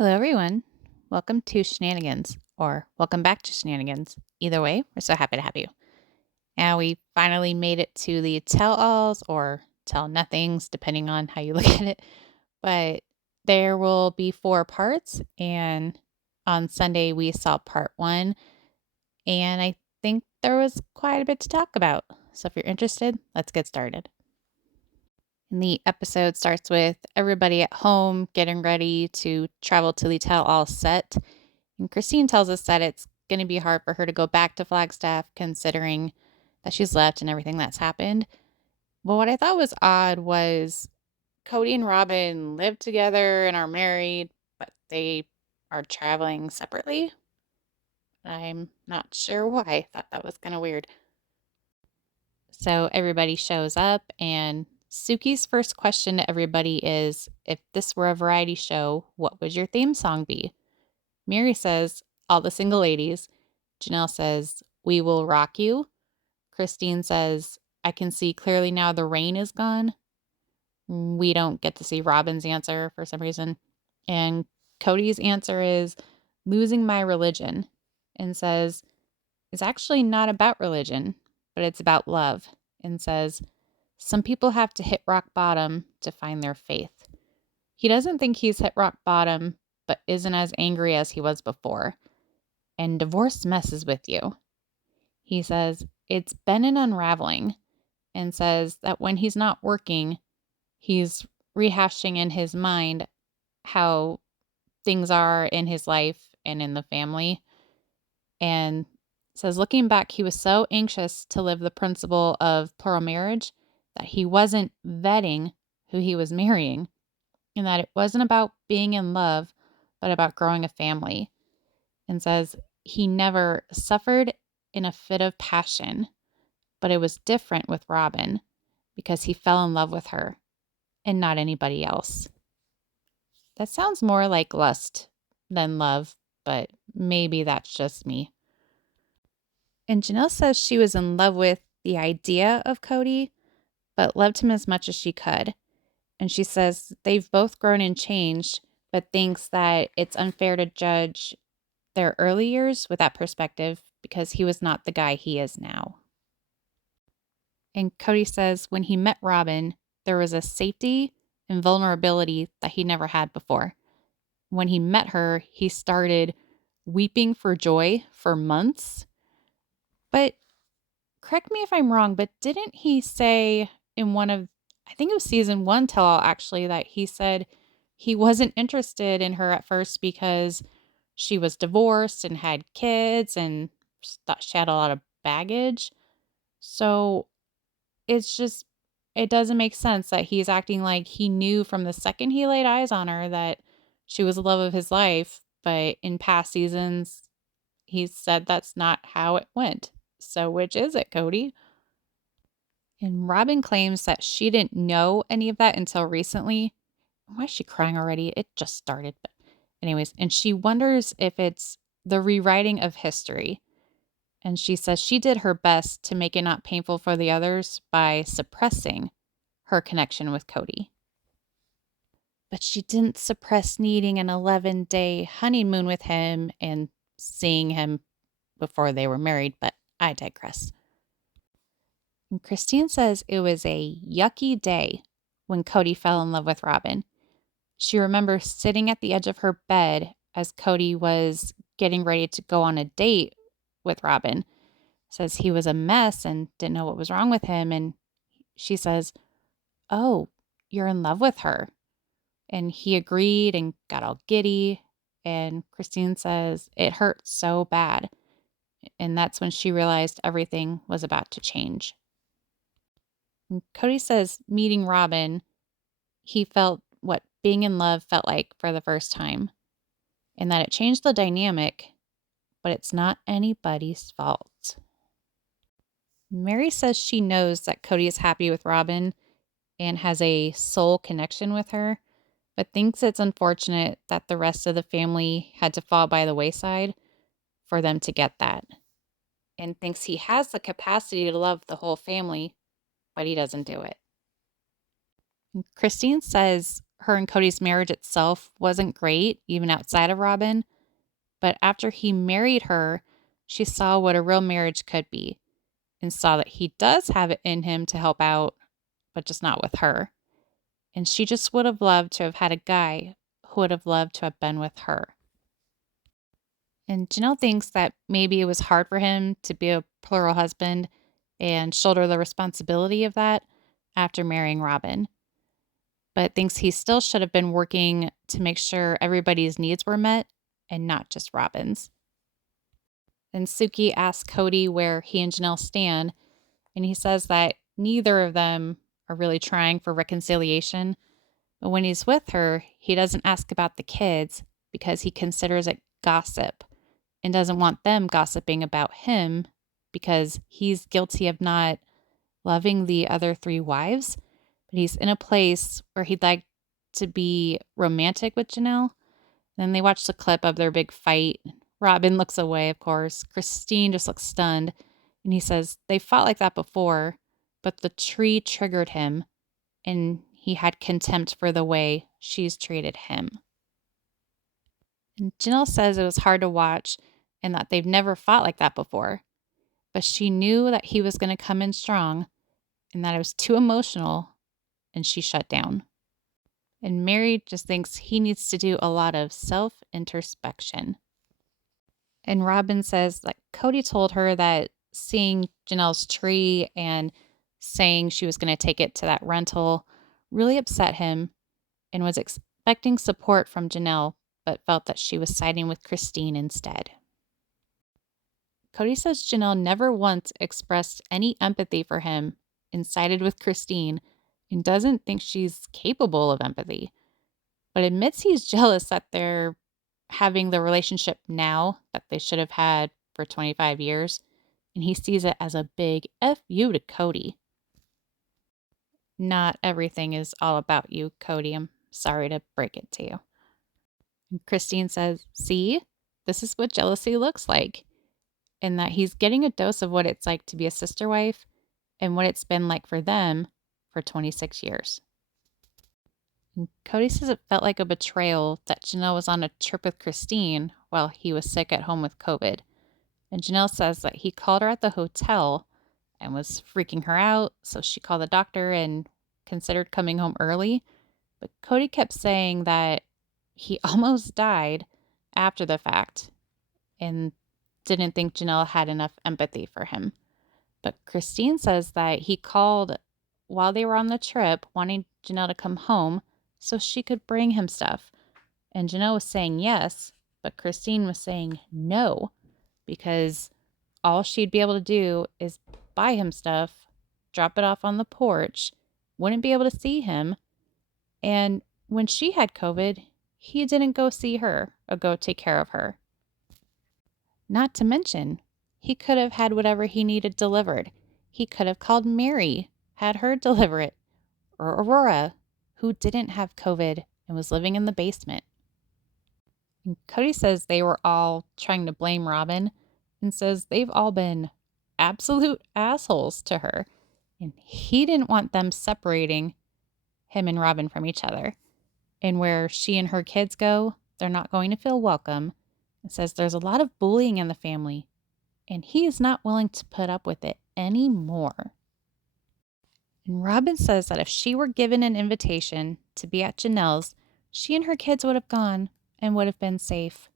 Hello, everyone. Welcome to Shenanigans, or welcome back to Shenanigans. Either way, we're so happy to have you. Now we finally made it to the tell-alls or tell-nothings, depending on how you look at it. But there will be 4 parts, and on Sunday we saw part 1, and I think there was quite a bit to talk about. So if you're interested, let's get started. And the episode starts with everybody at home getting ready to travel to the tell-all set. And Christine tells us that it's going to be hard for her to go back to Flagstaff considering that she's left and everything that's happened. But what I thought was odd was Kody and Robyn live together and are married, but they are traveling separately. I'm not sure why. I thought that was kind of weird. So everybody shows up, and Suki's first question to everybody is, if this were a variety show, what would your theme song be? Mary says, all the single ladies. Janelle says, we will rock you. Christine says, I can see clearly now the rain is gone. We don't get to see Robyn's answer for some reason. And Kody's answer is losing my religion, and says, it's actually not about religion, but it's about love, and says, some people have to hit rock bottom to find their faith. He doesn't think he's hit rock bottom, but isn't as angry as he was before. And divorce messes with you. He says, it's been an unraveling, and says that when he's not working, he's rehashing in his mind how things are in his life and in the family. And says, looking back, he was so anxious to live the principle of plural marriage that he wasn't vetting who he was marrying, and that it wasn't about being in love, but about growing a family. And says he never suffered in a fit of passion, but it was different with Robyn because he fell in love with her and not anybody else. That sounds more like lust than love, but maybe that's just me. And Janelle says she was in love with the idea of Kody, but loved him as much as she could. And she says they've both grown and changed, but thinks that it's unfair to judge their early years with that perspective because he was not the guy he is now. And Kody says when he met Robyn, there was a safety and vulnerability that he never had before. When he met her, he started weeping for joy for months. But correct me if I'm wrong, but didn't he say in one of, I think it was season 1 tell all actually, that he said he wasn't interested in her at first because she was divorced and had kids and thought she had a lot of baggage. So it's just, it doesn't make sense that he's acting like he knew from the second he laid eyes on her that she was the love of his life. But in past seasons, he said that's not how it went. So which is it, Kody? And Robyn claims that she didn't know any of that until recently. Why is she crying already? It just started. But anyways, and she wonders if it's the rewriting of history. And she says she did her best to make it not painful for the others by suppressing her connection with Kody. But she didn't suppress needing an 11-day honeymoon with him and seeing him before they were married, but I digress. And Christine says it was a yucky day when Kody fell in love with Robyn. She remembers sitting at the edge of her bed as Kody was getting ready to go on a date with Robyn. Says he was a mess and didn't know what was wrong with him. And she says, oh, you're in love with her. And he agreed and got all giddy. And Christine says it hurt so bad. And that's when she realized everything was about to change. And Kody says meeting Robyn, he felt what being in love felt like for the first time. And that it changed the dynamic, but it's not anybody's fault. Mary says she knows that Kody is happy with Robyn and has a soul connection with her, but thinks it's unfortunate that the rest of the family had to fall by the wayside for them to get that, and thinks he has the capacity to love the whole family, but he doesn't do it. And Christine says her and Kody's marriage itself wasn't great, even outside of Robyn. But after he married her, she saw what a real marriage could be and saw that he does have it in him to help out, but just not with her. And she just would have loved to have had a guy who would have loved to have been with her. And Janelle thinks that maybe it was hard for him to be a plural husband and shoulder the responsibility of that after marrying Robyn, but thinks he still should have been working to make sure everybody's needs were met and not just Robyn's. Then Suki asks Kody where he and Janelle stand, and he says that neither of them are really trying for reconciliation. But when he's with her, he doesn't ask about the kids because he considers it gossip and doesn't want them gossiping about him because he's guilty of not loving the other 3 wives. But he's in a place where he'd like to be romantic with Janelle. Then they watch the clip of their big fight. Robyn looks away, of course. Christine just looks stunned. And he says, they fought like that before, but the tree triggered him, and he had contempt for the way she's treated him. And Janelle says it was hard to watch and that they've never fought like that before. But she knew that he was going to come in strong and that it was too emotional, and she shut down. And Mary just thinks he needs to do a lot of self-introspection. And Robyn says that Kody told her that seeing Janelle's tree and saying she was going to take it to that rental really upset him and was expecting support from Janelle, but felt that she was siding with Christine instead. Kody says Janelle never once expressed any empathy for him and sided with Christine and doesn't think she's capable of empathy, but admits he's jealous that they're having the relationship now that they should have had for 25 years, and he sees it as a big F you to Kody. Not everything is all about you, Kody. I'm sorry to break it to you. And Christine says, see, this is what jealousy looks like, and that he's getting a dose of what it's like to be a sister wife and what it's been like for them for 26 years. And Kody says it felt like a betrayal that Janelle was on a trip with Christine while he was sick at home with COVID. And Janelle says that he called her at the hotel and was freaking her out, so she called the doctor and considered coming home early. But Kody kept saying that he almost died after the fact and didn't think Janelle had enough empathy for him. But Christine says that he called while they were on the trip wanting Janelle to come home so she could bring him stuff. And Janelle was saying yes, but Christine was saying no because all she'd be able to do is buy him stuff, drop it off on the porch, wouldn't be able to see him. And when she had COVID, he didn't go see her or go take care of her. Not to mention, he could have had whatever he needed delivered. He could have called Mary, had her deliver it, or Aurora, who didn't have COVID and was living in the basement. And Kody says they were all trying to blame Robyn and says they've all been absolute assholes to her. And he didn't want them separating him and Robyn from each other. And where she and her kids go, they're not going to feel welcome. It says there's a lot of bullying in the family, and he is not willing to put up with it anymore. And Robyn says that if she were given an invitation to be at Janelle's, she and her kids would have gone and would have been safe,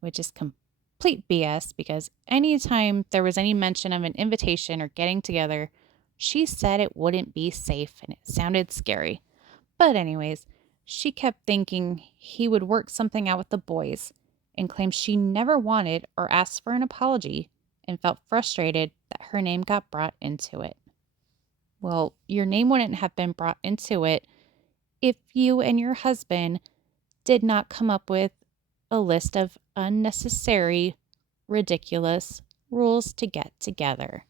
which is complete BS because anytime there was any mention of an invitation or getting together, she said it wouldn't be safe and it sounded scary. But anyways, she kept thinking he would work something out with the boys and claimed she never wanted or asked for an apology and felt frustrated that her name got brought into it. Well, your name wouldn't have been brought into it if you and your husband did not come up with a list of unnecessary, ridiculous rules to get together.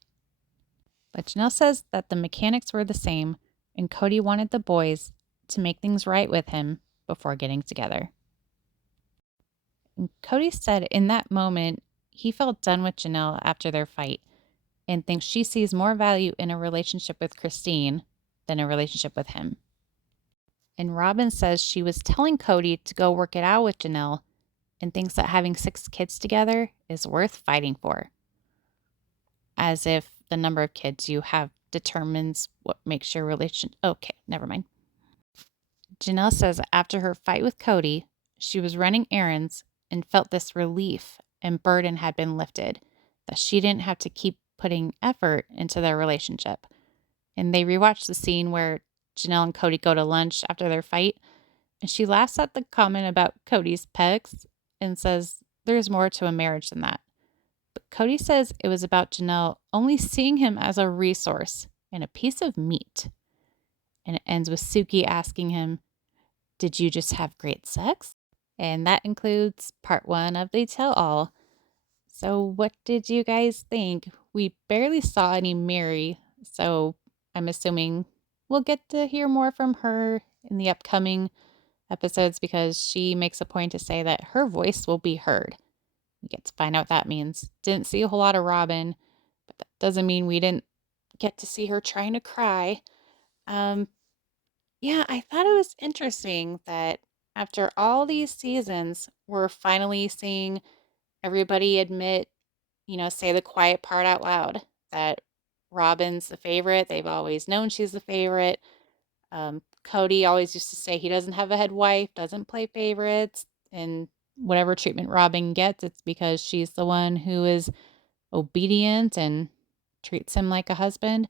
But Janelle says that the mechanics were the same and Kody wanted the boys to make things right with him before getting together. And Kody said in that moment, he felt done with Janelle after their fight and thinks she sees more value in a relationship with Christine than a relationship with him. And Robyn says she was telling Kody to go work it out with Janelle and thinks that having 6 kids together is worth fighting for. As if the number of kids you have determines what makes your relation. Okay, never mind. Janelle says after her fight with Kody, she was running errands and felt this relief and burden had been lifted, that she didn't have to keep putting effort into their relationship. And they rewatched the scene where Janelle and Kody go to lunch after their fight, and she laughs at the comment about Cody's pecs and says there's more to a marriage than that. But Kody says it was about Janelle only seeing him as a resource and a piece of meat. And it ends with Suki asking him, "Did you just have great sex?" And that includes part 1 of They Tell All. So what did you guys think? We barely saw any Mary, so I'm assuming we'll get to hear more from her in the upcoming episodes because she makes a point to say that her voice will be heard. We get to find out what that means. Didn't see a whole lot of Robyn, but that doesn't mean we didn't get to see her trying to cry. Yeah, I thought it was interesting that after all these seasons, we're finally seeing everybody admit, say the quiet part out loud that Robyn's the favorite. They've always known she's the favorite. Kody always used to say he doesn't have a head wife, doesn't play favorites, and whatever treatment Robyn gets, it's because she's the one who is obedient and treats him like a husband.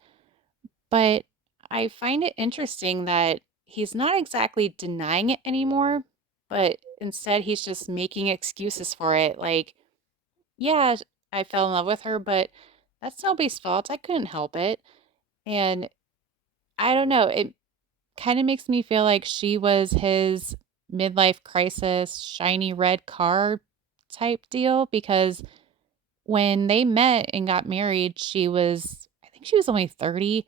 But I find it interesting that he's not exactly denying it anymore, but instead he's just making excuses for it. Like, yeah, I fell in love with her, but that's nobody's fault. I couldn't help it. And I don't know, it kind of makes me feel like she was his midlife crisis, shiny red car type deal because when they met and got married, I think she was only 30.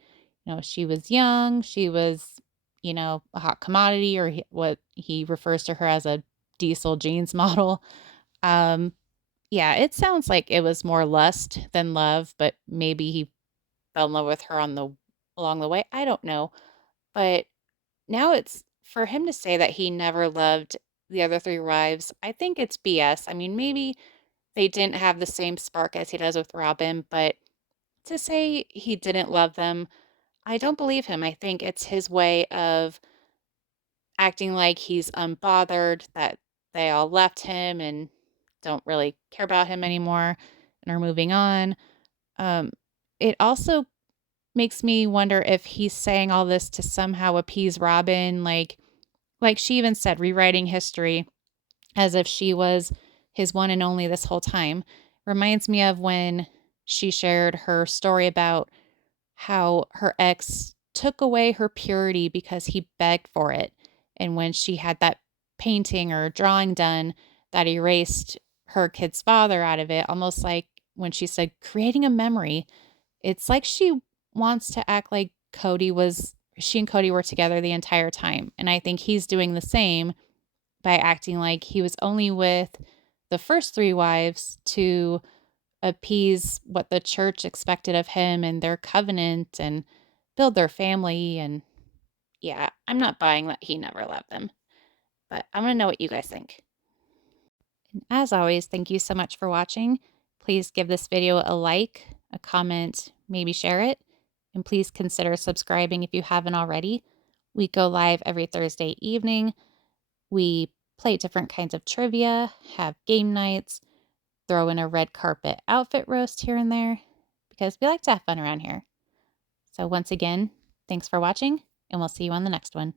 She was young. She was, a hot commodity, or what he refers to her as a diesel jeans model. Um, yeah, it sounds like it was more lust than love, but maybe he fell in love with her along the way. I don't know. But now it's for him to say that he never loved the other 3 wives. I think it's BS. I mean, maybe they didn't have the same spark as he does with Robyn, but to say he didn't love them, I don't believe him. I think it's his way of acting like he's unbothered, that they all left him and don't really care about him anymore and are moving on. Um, it also makes me wonder if he's saying all this to somehow appease Robyn, like she even said, rewriting history as if she was his one and only this whole time. Reminds me of when she shared her story about how her ex took away her purity because he begged for it. And when she had that painting or drawing done that erased her kid's father out of it, almost like when she said creating a memory, it's like she wants to act like she and Kody were together the entire time. And I think he's doing the same by acting like he was only with the first 3 wives to appease what the church expected of him and their covenant and build their family. And yeah, I'm not buying that he never loved them. But I want to know what you guys think. And as always, thank you so much for watching. Please give this video a like, a comment, maybe share it. And please consider subscribing if you haven't already. We go live every Thursday evening. We play different kinds of trivia, have game nights, throw in a red carpet outfit roast here and there, because we like to have fun around here. So once again, thanks for watching, and we'll see you on the next one.